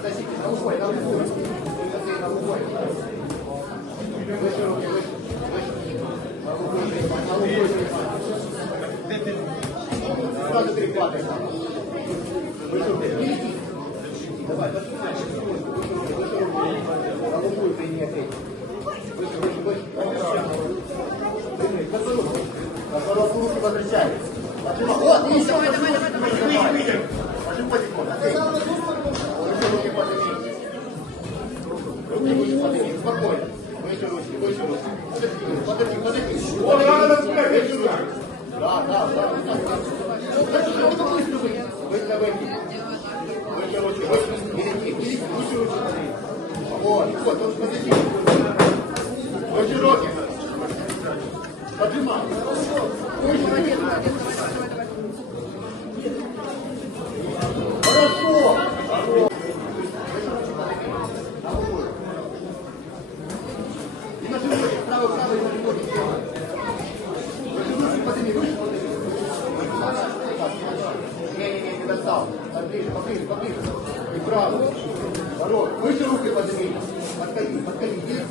Относите на упой, на упой. На упой. Выше руки, выше. Выше. На упой принимать, на упой принимать. Сразу перехватывай. Выше руки. Давай. Выше руки, выше руки. На упой принять. Выше, выше, выше. Поцелуй. Наоборот, руки. Отжимай. Вот, еще. Давай, давай, Спокойно. Выше выше руки. Подожди, подожди. Вот, надо распять, выше руки. Да, да, да. Быстро. Выше выше. Перейди, перейди. Выше руки смотри. Вот, вот, вот, подожди. Выше руки. Поджимай. Выше руки. Хорошо. И на животик, право, право, и на животик делай. На животик подними, выше. Не-не-не, не достал. Поближе, поближе, поближе. И право. Ворот. Выше руки подними. Подходи, подходи. Есть?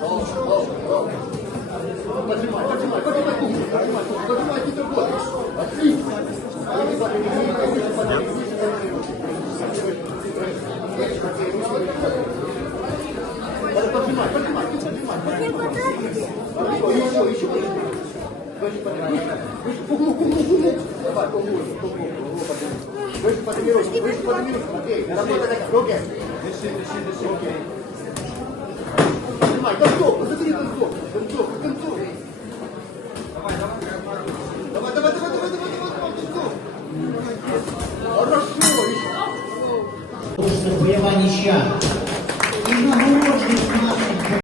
Долго, долго, долго. Поджимай, поджимай, поджимай кухню, поджимай кухню, поджимай ты другой. Отлично. Выше подними, выше подними, выше подними руки. Выше, выше, выше. Выше подними, выше, выше подними. Поджимай, поджимай, ты поджимай. Еще, еще, еще. Выше подними, выше, выше, к углу, к углу, к углу. Давай, к углу, к углу, к углу подними. Выше подними руки, выше подними руки, Матвей. Работай так, руки. Дыши, дыши, дыши. Руки. Поднимай, концовку, забери концовку, концовку, концовку. Давай, давай, давай, давай, давай, давай, давай, концовку. Хорошо, еще. Бойова нічя.